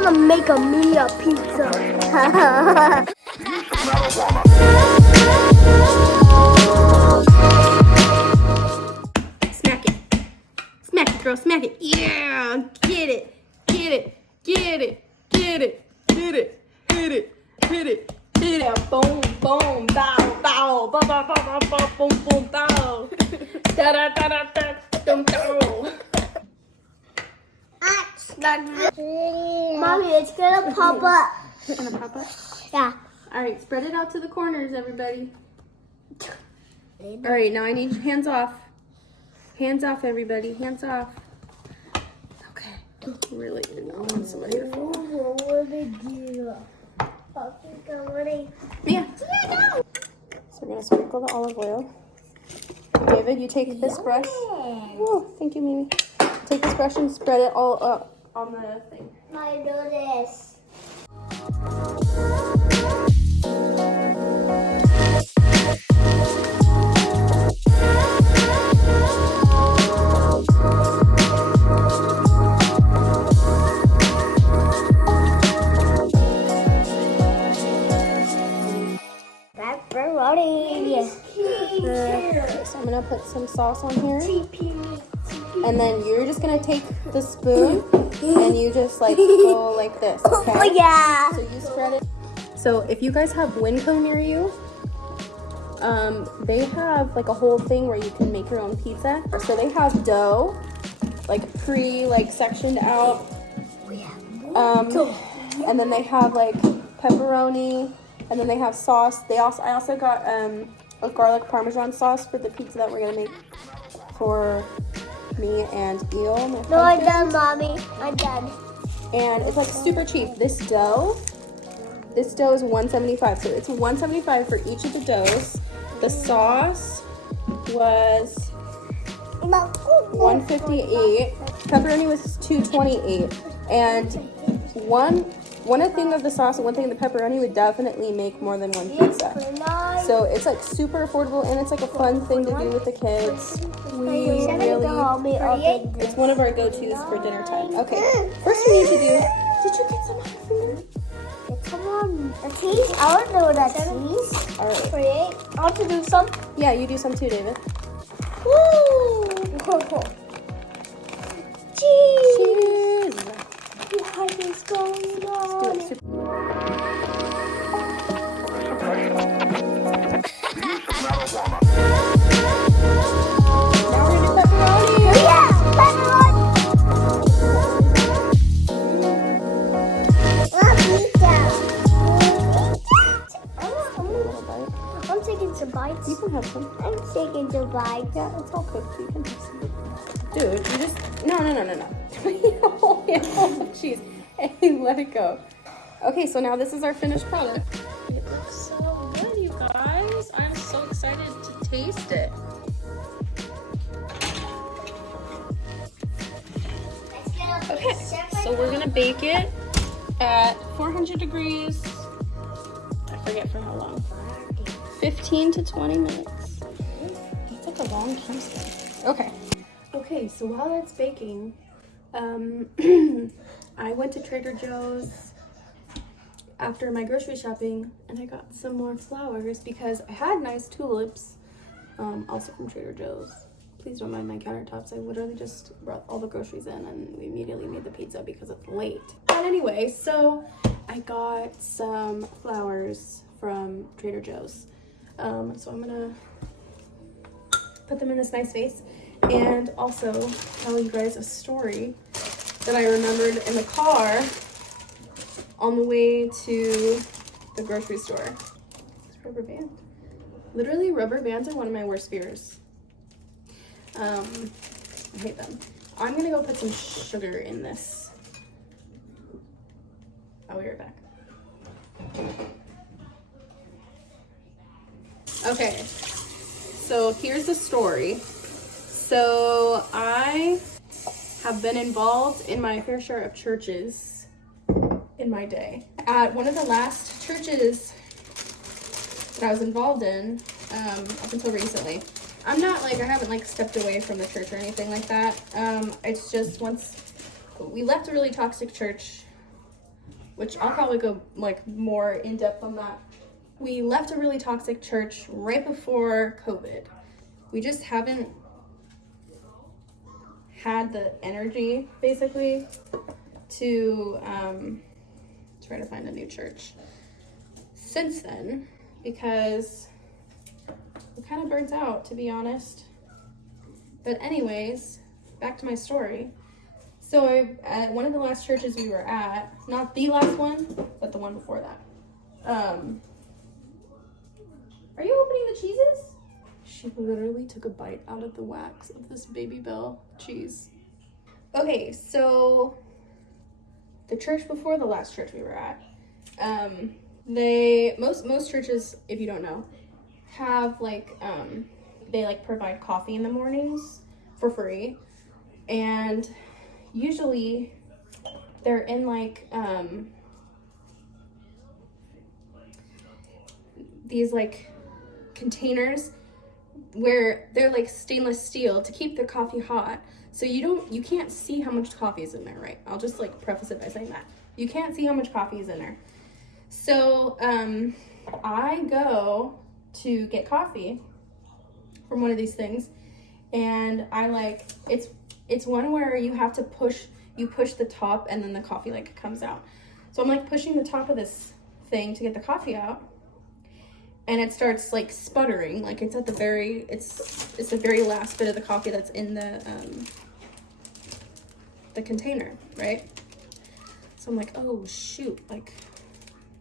gonna make a mini pizza. Smack it. Smack it, girl. Smack it. Yeah. Get it. Get it. Get it. Get it. Hit it. Hit it. Hit it. Hit it. Boom. Boom. Bow. Bow. Bow. Bow. Bow. Bow. Bow. Boom. Boom. Bow. Da da da da da. Dum bow. Mommy, it's gonna pop up. It's gonna pop up? Yeah. All right. Spread it out to the corners, everybody. All right. Now I need hands off. Hands off, everybody. Hands off. Okay. Really do not want somebody to fall. Yeah. So we're gonna sprinkle the olive oil. David, you take this brush. Oh, thank you, Mimi. Take this brush and spread it all up on the thing. I do this. So I'm gonna put some sauce on here, and then you're just gonna take the spoon and you just like go like this. Okay? Oh yeah. So you spread it. So if you guys have Winco near you, they have like a whole thing where you can make your own pizza. So they have dough, like sectioned out. And then they have like pepperoni, and then they have sauce. I also got a garlic parmesan sauce for the pizza that we're gonna make for me and Eel. No, I'm done, Mommy. I'm done. And it's like super cheap. This dough is $1.75. So it's $1.75 for each of the doughs. The sauce was $1.58. Pepperoni was $2.28. And one thing of the sauce and one thing of the pepperoni would definitely make more than one pizza. So it's like super affordable, and it's like a fun thing to do with the kids. It's one of our go-tos for dinner time. Okay, first we need to do, did you get some on your finger? Get some on the cheese? I don't know that cheese. All right. I want to do some. Yeah, you do some too, David. Woo! Cheese! Cheese! What is going on? Now we're gonna do pepperoni! Yeah! Pepperoni! I'm taking some bites. You can have some. I'm taking some bites. Yeah, it's all cooked. You can have some. Dude, you just... No. Hold the cheese. Hey, let it go. Okay, so now this is our finished product. It looks so good, you guys. I'm so excited to taste it. Okay, so we're gonna bake it at 400 degrees. I forget for how long. 15 to 20 minutes. That's like a long time. Okay, so while that's baking, I went to Trader Joe's after my grocery shopping, and I got some more flowers because I had nice tulips, also from Trader Joe's. Please don't mind my countertops. I literally just brought all the groceries in and we immediately made the pizza because it's late. But anyway, so I got some flowers from Trader Joe's. So I'm gonna put them in this nice vase and also tell you guys a story that I remembered in the car on the way to the grocery store. This rubber band. Literally, rubber bands are one of my worst fears. I hate them. I'm gonna go put some sugar in this. I'll be right back. Okay, so here's the story. So I have been involved in my fair share of churches in my day. At one of the last churches that I was involved in, up until recently, I haven't stepped away from the church or anything like that. It's just once we left a really toxic church which I'll probably go like more in depth on that. We left a really toxic church right before COVID. We just haven't had the energy, basically, to try to find a new church since then, because it kind of burns out, to be honest. But anyways, back to my story. So at one of the last churches we were at, not the last one, but the one before that. Are you opening the cheeses? She literally took a bite out of the wax of this Baby Bell cheese. Okay, so the church before the last church we were at, most churches, if you don't know, have like they like provide coffee in the mornings for free, and usually they're in like these like containers where they're like stainless steel to keep the coffee hot. So you can't see how much coffee is in there, right? I'll just like preface it by saying that. You can't see how much coffee is in there. So I go to get coffee from one of these things, and I like, it's one where you have to push the top and then the coffee like comes out. So I'm like pushing the top of this thing to get the coffee out, and it starts like sputtering, like it's at the very, it's the very last bit of the coffee that's in the container, right? So I'm like, oh shoot, like,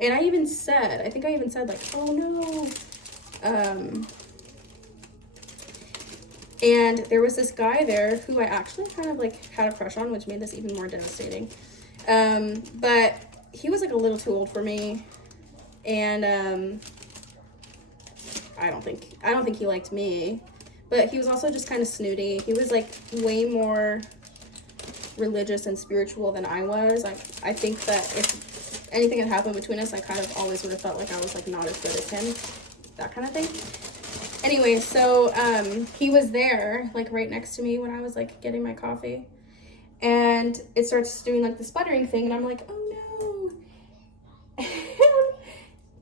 and I think I even said like, oh no. And there was this guy there who I actually kind of like had a crush on, which made this even more devastating. But he was like a little too old for me, and I don't think he liked me. But he was also just kind of snooty. He was like way more religious and spiritual than I was. I think that if anything had happened between us, I kind of always would have felt like I was like not as good as him, that kind of thing. Anyway, so he was there like right next to me when I was like getting my coffee, and it starts doing like the sputtering thing, and I'm like, oh no.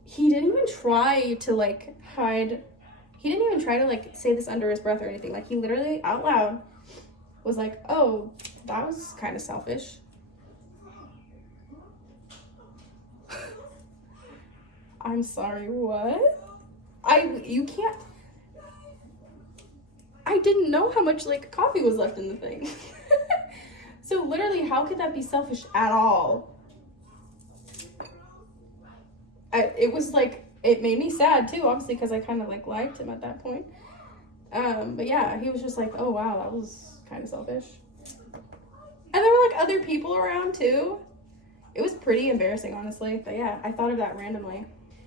He didn't even try to like hide. He didn't even try to like say this under his breath or anything. Like he literally out loud was like, oh, that was kind of selfish. I'm sorry, what? I didn't know how much like coffee was left in the thing. So literally, how could that be selfish at all? It was like, it made me sad too, obviously, because I kind of like liked him at that point. But yeah, he was just like, oh wow, that was kind of selfish. And there were like other people around too. It was pretty embarrassing, honestly. But yeah, I thought of that randomly.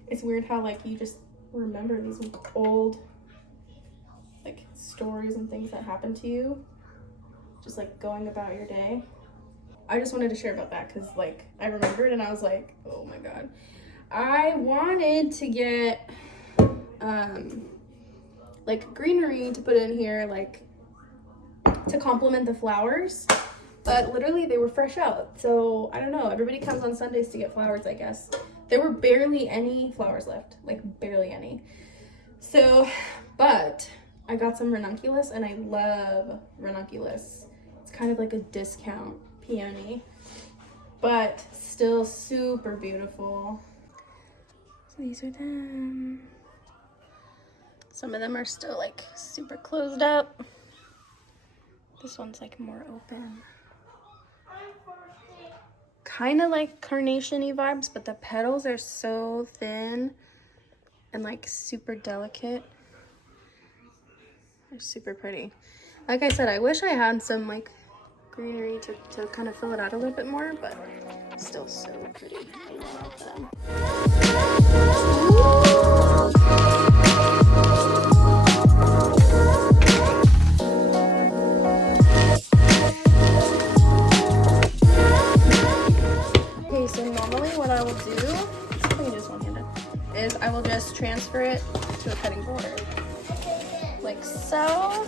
It's weird how like you just remember these old like stories and things that happened to you, just like going about your day. I just wanted to share about that because like I remembered and I was like, oh my god. I wanted to get like greenery to put in here, like to complement the flowers, but literally they were fresh out. So I don't know, everybody comes on Sundays to get flowers, I guess. There were barely any flowers left, like barely any. So, but I got some ranunculus, and I love ranunculus. It's kind of like a discount peony, but still super beautiful. So these are them. Some of them are still like super closed up. This one's like more open. Kind of like carnation-y vibes, but the petals are so thin and like super delicate. They're super pretty. Like I said, I wish I had some like greenery to kind of fill it out a little bit more, but still so pretty. I love them. Okay, so normally what I will do, let me just one-handed, is I will just transfer it to a cutting board. Like so.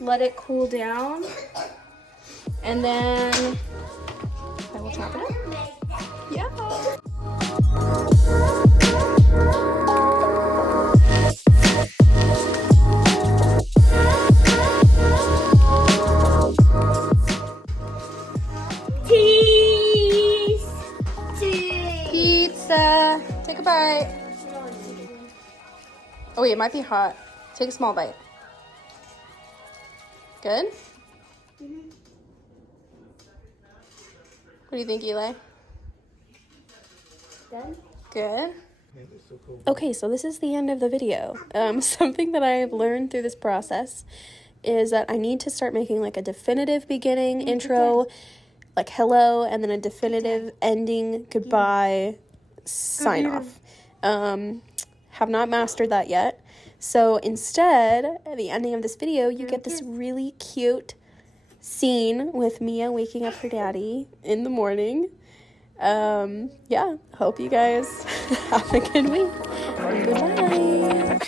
Let it cool down. And then I will chop it up. Take a bite. Oh wait, it might be hot. Take a small bite. Good? What do you think, Eli? Good. Good. Okay, so this is the end of the video. Something that I have learned through this process is that I need to start making like a definitive beginning intro, like hello, and then a definitive ending goodbye sign off. Have not mastered that yet. So instead, at the ending of this video, you get this really cute scene with Mia waking up her daddy in the morning. Yeah, hope you guys have a good week. Goodbye.